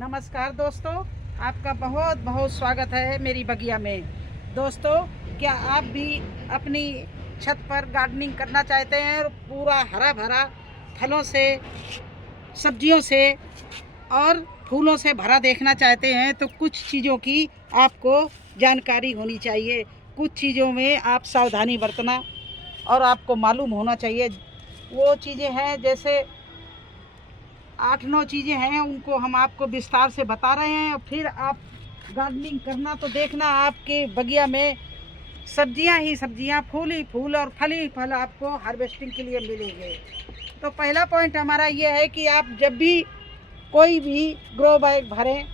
नमस्कार दोस्तों, आपका बहुत बहुत स्वागत है मेरी बगिया में। दोस्तों, क्या आप भी अपनी छत पर गार्डनिंग करना चाहते हैं और पूरा हरा भरा फलों से, सब्जियों से और फूलों से भरा देखना चाहते हैं? तो कुछ चीज़ों की आपको जानकारी होनी चाहिए। कुछ चीज़ों में आप सावधानी बरतना और आपको मालूम होना चाहिए। वो चीज़ें हैं, जैसे 8-9 चीज़ें हैं, उनको हम आपको विस्तार से बता रहे हैं। और फिर आप गार्डनिंग करना तो देखना, आपके बगिया में सब्जियां ही सब्जियां, फूल ही फूल और फल ही फल आपको हार्वेस्टिंग के लिए मिलेंगे। तो पहला पॉइंट हमारा ये है कि आप जब भी कोई भी ग्रो बैग भरें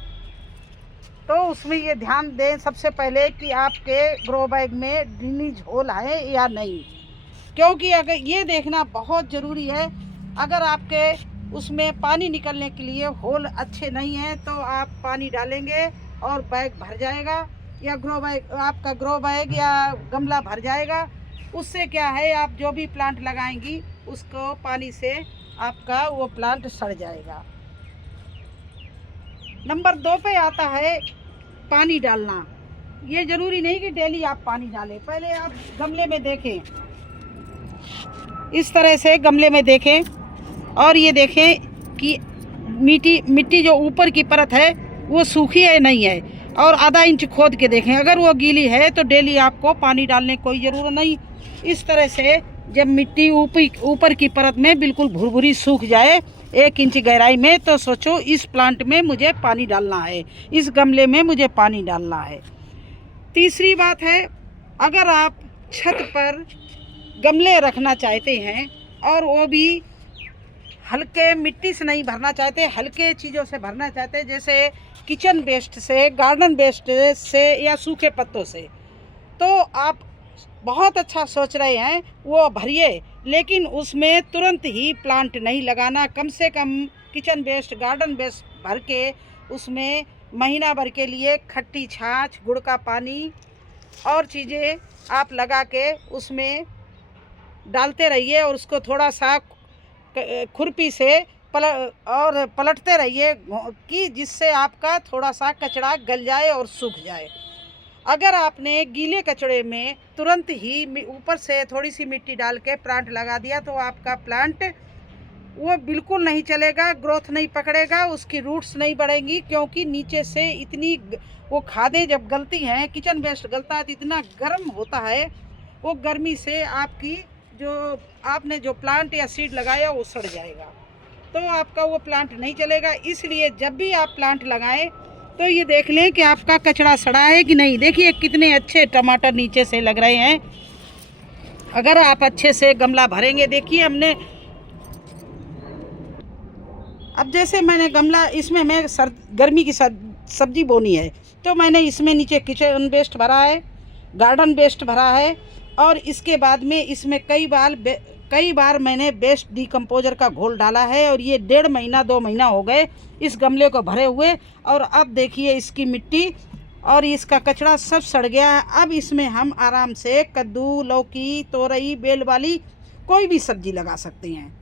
तो उसमें ये ध्यान दें सबसे पहले कि आपके ग्रो बैग में ड्रेनेज होल है या नहीं, क्योंकि अगर ये देखना बहुत ज़रूरी है। अगर आपके उसमें पानी निकलने के लिए होल अच्छे नहीं हैं तो आप पानी डालेंगे और बैग भर जाएगा, या आपका ग्रो बैग या गमला भर जाएगा। उससे क्या है, आप जो भी प्लांट लगाएंगी उसको पानी से आपका वो प्लांट सड़ जाएगा। नंबर 2 पे आता है पानी डालना। ये ज़रूरी नहीं कि डेली आप पानी डालें। पहले आप गमले में देखें, इस तरह से गमले में देखें और ये देखें कि मिट्टी जो ऊपर की परत है वो सूखी है नहीं है, और आधा इंच खोद के देखें। अगर वो गीली है तो डेली आपको पानी डालने की कोई ज़रूरत नहीं। इस तरह से जब मिट्टी ऊपर की परत में बिल्कुल भुरभुरी सूख जाए 1 इंच गहराई में, तो सोचो इस प्लांट में मुझे पानी डालना है, इस गमले में मुझे पानी डालना है। तीसरी बात है, अगर आप छत पर गमले रखना चाहते हैं और वो भी हल्के मिट्टी से नहीं भरना चाहते, हल्के चीज़ों से भरना चाहते, जैसे किचन वेस्ट से, गार्डन वेस्ट से या सूखे पत्तों से, तो आप बहुत अच्छा सोच रहे हैं, वो भरिए। लेकिन उसमें तुरंत ही प्लांट नहीं लगाना। कम से कम किचन वेस्ट, गार्डन वेस्ट भर के उसमें महीना भर के लिए खट्टी छाछ, गुड़ का पानी और चीज़ें आप लगा के उसमें डालते रहिए और उसको थोड़ा सा खुरपी से पलटते रहिए कि जिससे आपका थोड़ा सा कचरा गल जाए और सूख जाए। अगर आपने गीले कचड़े में तुरंत ही ऊपर से थोड़ी सी मिट्टी डाल के प्लांट लगा दिया तो आपका प्लांट वो बिल्कुल नहीं चलेगा, ग्रोथ नहीं पकड़ेगा, उसकी रूट्स नहीं बढ़ेंगी, क्योंकि नीचे से इतनी वो खादें जब गलती हैं, किचन वेस्ट गलता है तो इतना गर्म होता है, वो गर्मी से आपकी आपने जो प्लांट या सीड लगाया वो सड़ जाएगा, तो आपका वो प्लांट नहीं चलेगा। इसलिए जब भी आप प्लांट लगाएं तो ये देख लें कि आपका कचरा सड़ा है कि नहीं। देखिए कितने अच्छे टमाटर नीचे से लग रहे हैं। अगर आप अच्छे से गमला भरेंगे, देखिए हमने अब जैसे मैंने गमला, इसमें मैं गर्मी की सब्जी बोनी है तो मैंने इसमें नीचे किचन वेस्ट भरा है, गार्डन वेस्ट भरा है, और इसके बाद में इसमें कई बार मैंने बेस्ट डिकम्पोजर का घोल डाला है। और ये 1.5 महीना 2 महीना हो गए इस गमले को भरे हुए, और अब देखिए इसकी मिट्टी और इसका कचरा सब सड़ गया है। अब इसमें हम आराम से कद्दू, लौकी, तोरई, बेल वाली कोई भी सब्जी लगा सकते हैं।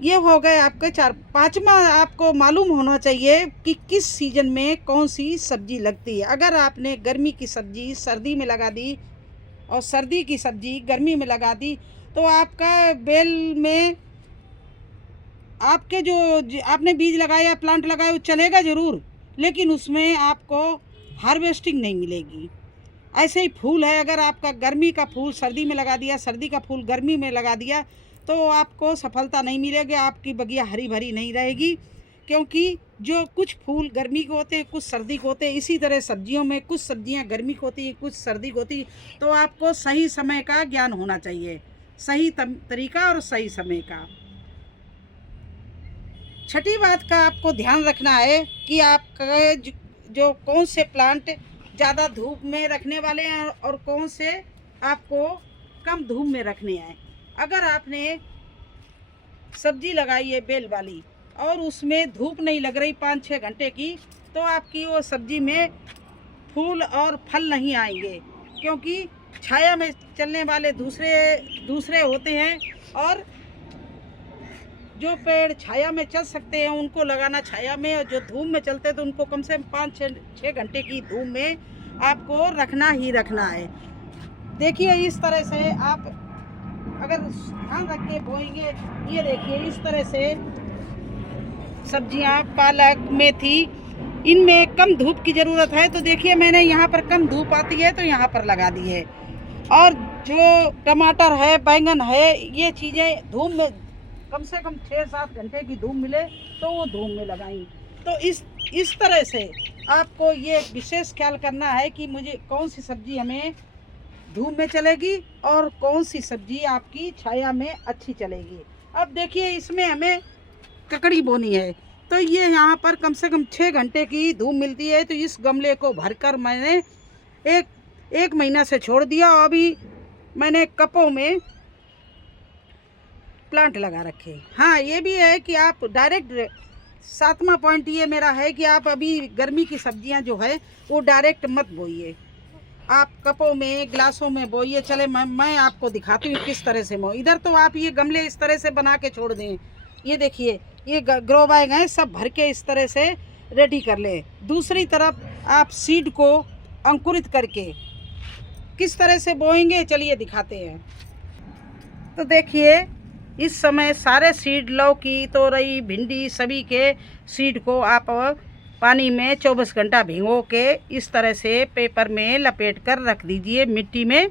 ये हो गए आपके 4। 5वां आपको मालूम होना चाहिए कि किस सीजन में कौन सी सब्जी लगती है। अगर आपने गर्मी की सब्जी सर्दी में लगा दी और सर्दी की सब्जी गर्मी में लगा दी तो आपका बेल में आपके जो आपने बीज लगाया, प्लांट लगाया, वो चलेगा ज़रूर, लेकिन उसमें आपको हार्वेस्टिंग नहीं मिलेगी। ऐसे ही फूल है, अगर आपका गर्मी का फूल सर्दी में लगा दिया, सर्दी का फूल गर्मी में लगा दिया तो आपको सफलता नहीं मिलेगी, आपकी बगिया हरी भरी नहीं रहेगी, क्योंकि जो कुछ फूल गर्मी के होते हैं, कुछ सर्दी के होते हैं। इसी तरह सब्जियों में कुछ सब्जियां गर्मी की होती हैं, कुछ सर्दी की होती। तो आपको सही समय का ज्ञान होना चाहिए, सही तरीका और सही समय का। छठी बात का आपको ध्यान रखना है कि आपका जो कौन से प्लांट ज़्यादा धूप में रखने वाले हैं और कौन से आपको कम धूप में रखने हैं। अगर आपने सब्जी लगाई है बेल वाली और उसमें धूप नहीं लग रही 5-6 घंटे की, तो आपकी वो सब्जी में फूल और फल नहीं आएंगे, क्योंकि छाया में चलने वाले दूसरे होते हैं और जो पेड़ छाया में चल सकते हैं उनको लगाना छाया में, और जो धूप में चलते हैं तो उनको कम से कम 5-6 घंटे की धूप में आपको रखना ही रखना है। देखिए इस तरह से आप अगर ध्यान रख के बोएंगे, ये देखिए इस तरह से सब्जियां, पालक, मेथी, इनमें कम धूप की ज़रूरत है। तो देखिए मैंने यहाँ पर कम धूप आती है तो यहाँ पर लगा दी है। और जो टमाटर है, बैंगन है, ये चीज़ें धूप में कम से कम 6-7 घंटे की धूप मिले तो वो धूप में लगाई। तो इस तरह से आपको ये विशेष ख्याल करना है कि मुझे कौन सी सब्ज़ी हमें धूप में चलेगी और कौन सी सब्ज़ी आपकी छाया में अच्छी चलेगी। अब देखिए इसमें हमें ककड़ी बोनी है, तो ये यहाँ पर कम से कम 6 घंटे की धूप मिलती है। तो इस गमले को भरकर मैंने एक महीना से छोड़ दिया, और अभी मैंने कपों में प्लांट लगा रखे। हाँ ये भी है कि आप डायरेक्ट, 7वां पॉइंट ये मेरा है कि आप अभी गर्मी की सब्जियां जो है वो डायरेक्ट मत बोइए, आप कपों में, ग्लासों में बोइए। चले मैं आपको दिखाती हूँ किस तरह से बो। इधर तो आप ये गमले इस तरह से बना के छोड़ दें। ये देखिए ये ग्रो बैग हैं, सब भर के इस तरह से रेडी कर लें। दूसरी तरफ आप सीड को अंकुरित करके किस तरह से बोएंगे चलिए दिखाते हैं। तो देखिए इस समय सारे सीड, लौकी, तोरई, भिंडी, सभी के सीड को आप पानी में 24 घंटा भिगो के इस तरह से पेपर में लपेट कर रख दीजिए मिट्टी में।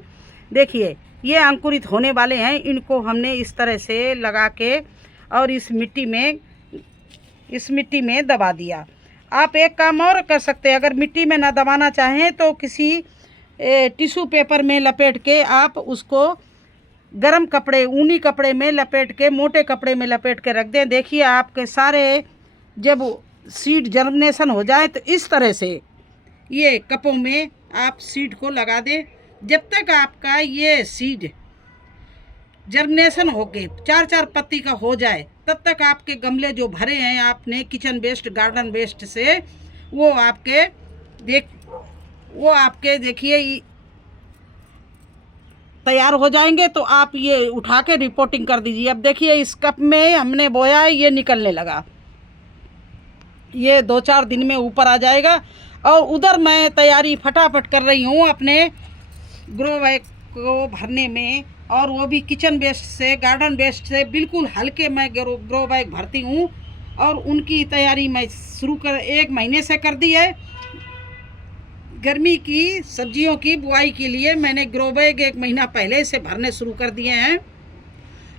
देखिए ये अंकुरित होने वाले हैं, इनको हमने इस तरह से लगा के और इस मिट्टी में दबा दिया। आप एक काम और कर सकते हैं, अगर मिट्टी में ना दबाना चाहें तो किसी टिश्यू पेपर में लपेट के आप उसको गरम कपड़े, ऊनी कपड़े में लपेट के, मोटे कपड़े में लपेट के रख दें। देखिए आपके सारे जब सीड जर्मिनेशन हो जाए तो इस तरह से ये कपों में आप सीड को लगा दें। जब तक आपका ये सीड जर्मिनेशन होके 4-4 पत्ती का हो जाए तब तक आपके गमले जो भरे हैं आपने किचन वेस्ट, गार्डन वेस्ट से, वो आपके देखिए तैयार हो जाएंगे। तो आप ये उठा के रिपोर्टिंग कर दीजिए। अब देखिए इस कप में हमने बोया है, ये निकलने लगा, ये 2-4 दिन में ऊपर आ जाएगा। और उधर मैं तैयारी फटाफट कर रही हूँ अपने ग्रो बैग को भरने में, और वो भी किचन वेस्ट से, गार्डन वेस्ट से बिल्कुल हल्के मैं ग्रो बैग भरती हूँ। और उनकी तैयारी मैं शुरू 1 महीने से कर दी है। गर्मी की सब्जियों की बुआई के लिए मैंने ग्रो बैग 1 महीना पहले से भरने शुरू कर दिए हैं,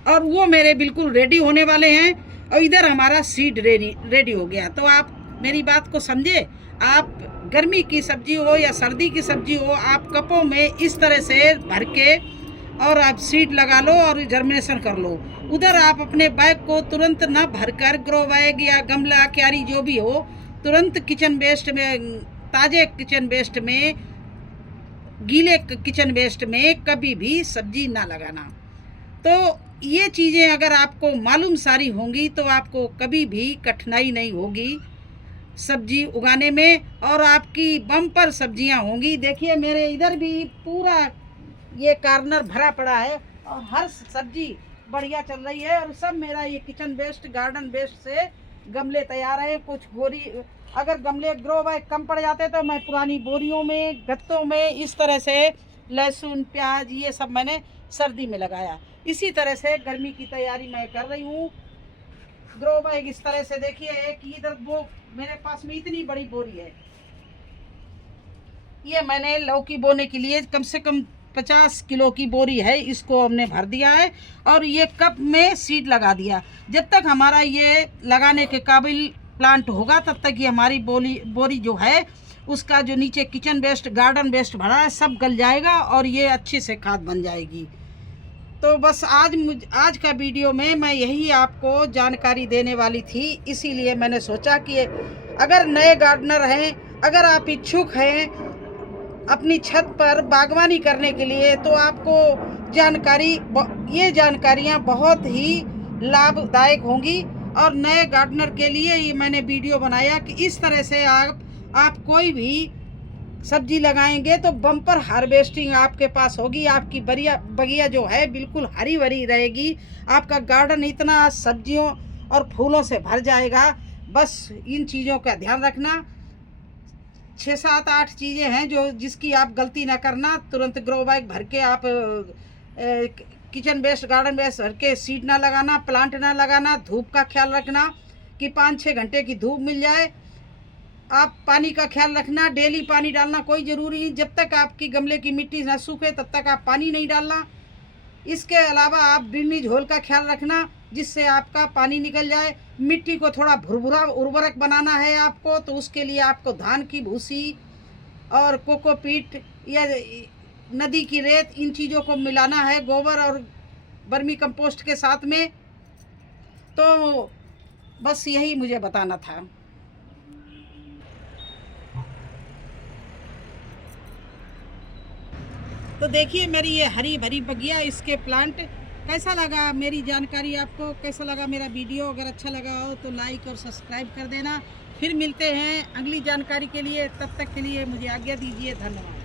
और वो मेरे बिल्कुल रेडी होने वाले हैं। और इधर हमारा सीड रेडी हो गया। तो आप मेरी बात को समझे, आप गर्मी की सब्जी हो या सर्दी की सब्जी हो, आप कपों में इस तरह से भर के और आप सीड लगा लो और जर्मिनेशन कर लो। उधर आप अपने बैग को तुरंत ना भरकर, ग्रो बैग या गमला, क्यारी जो भी हो, तुरंत किचन वेस्ट में, ताज़े किचन वेस्ट में, गीले किचन वेस्ट में कभी भी सब्जी ना लगाना। तो ये चीज़ें अगर आपको मालूम सारी होंगी तो आपको कभी भी कठिनाई नहीं होगी सब्जी उगाने में, और आपकी बम्पर सब्जियां होंगी। देखिए मेरे इधर भी पूरा ये कॉर्नर भरा पड़ा है और हर सब्जी बढ़िया चल रही है। और सब मेरा ये किचन वेस्ट, गार्डन वेस्ट से गमले तैयार है। कुछ बोरी, अगर गमले ग्रो बैग कम पड़ जाते तो मैं पुरानी बोरियों में, गत्तों में इस तरह से लहसुन, प्याज, ये सब मैंने सर्दी में लगाया। इसी तरह से गर्मी की तैयारी मैं कर रही हूँ। ग्रो बैग इस तरह से देखिए, एक इधर वो मेरे पास में इतनी बड़ी बोरी है, ये मैंने लौकी बोने के लिए कम से कम 50 किलो की बोरी है, इसको हमने भर दिया है और ये कप में सीड लगा दिया। जब तक हमारा ये लगाने के काबिल प्लांट होगा तब तक ये हमारी बोरी जो है उसका जो नीचे किचन वेस्ट, गार्डन वेस्ट भरा है सब गल जाएगा और ये अच्छे से खाद बन जाएगी। तो बस आज का वीडियो में मैं यही आपको जानकारी देने वाली थी, इसीलिए मैंने सोचा कि अगर नए गार्डनर हैं, अगर आप इच्छुक हैं अपनी छत पर बागवानी करने के लिए, तो आपको ये जानकारियाँ बहुत ही लाभदायक होंगी। और नए गार्डनर के लिए ये मैंने वीडियो बनाया कि इस तरह से आप कोई भी सब्जी लगाएंगे तो बम्पर हार्वेस्टिंग आपके पास होगी। आपकी बगिया जो है बिल्कुल हरी भरी रहेगी। आपका गार्डन इतना सब्जियों और फूलों से भर जाएगा। बस इन चीज़ों का ध्यान रखना। 6, 7, 8 चीज़ें हैं जो जिसकी आप गलती ना करना। तुरंत ग्रो बैग भर के आप किचन वेस्ट, गार्डन वेस्ट भर के सीड ना लगाना, प्लांट ना लगाना। धूप का ख्याल रखना कि 5-6 घंटे की धूप मिल जाए। आप पानी का ख्याल रखना, डेली पानी डालना कोई ज़रूरी नहीं। जब तक आपकी गमले की मिट्टी ना सूखे तब तक आप पानी नहीं डालना। इसके अलावा आप बिन्नी झोल का ख्याल रखना जिससे आपका पानी निकल जाए। मिट्टी को थोड़ा भुरभुरा उर्वरक बनाना है आपको, तो उसके लिए आपको धान की भूसी और कोकोपीट या नदी की रेत, इन चीज़ों को मिलाना है गोबर और वर्मी कंपोस्ट के साथ में। तो बस यही मुझे बताना था। तो देखिए मेरी ये हरी भरी बगिया, इसके प्लांट। कैसा लगा मेरी जानकारी आपको? कैसा लगा मेरा वीडियो? अगर अच्छा लगा हो तो लाइक और सब्सक्राइब कर देना। फिर मिलते हैं अगली जानकारी के लिए। तब तक के लिए मुझे आज्ञा दीजिए। धन्यवाद।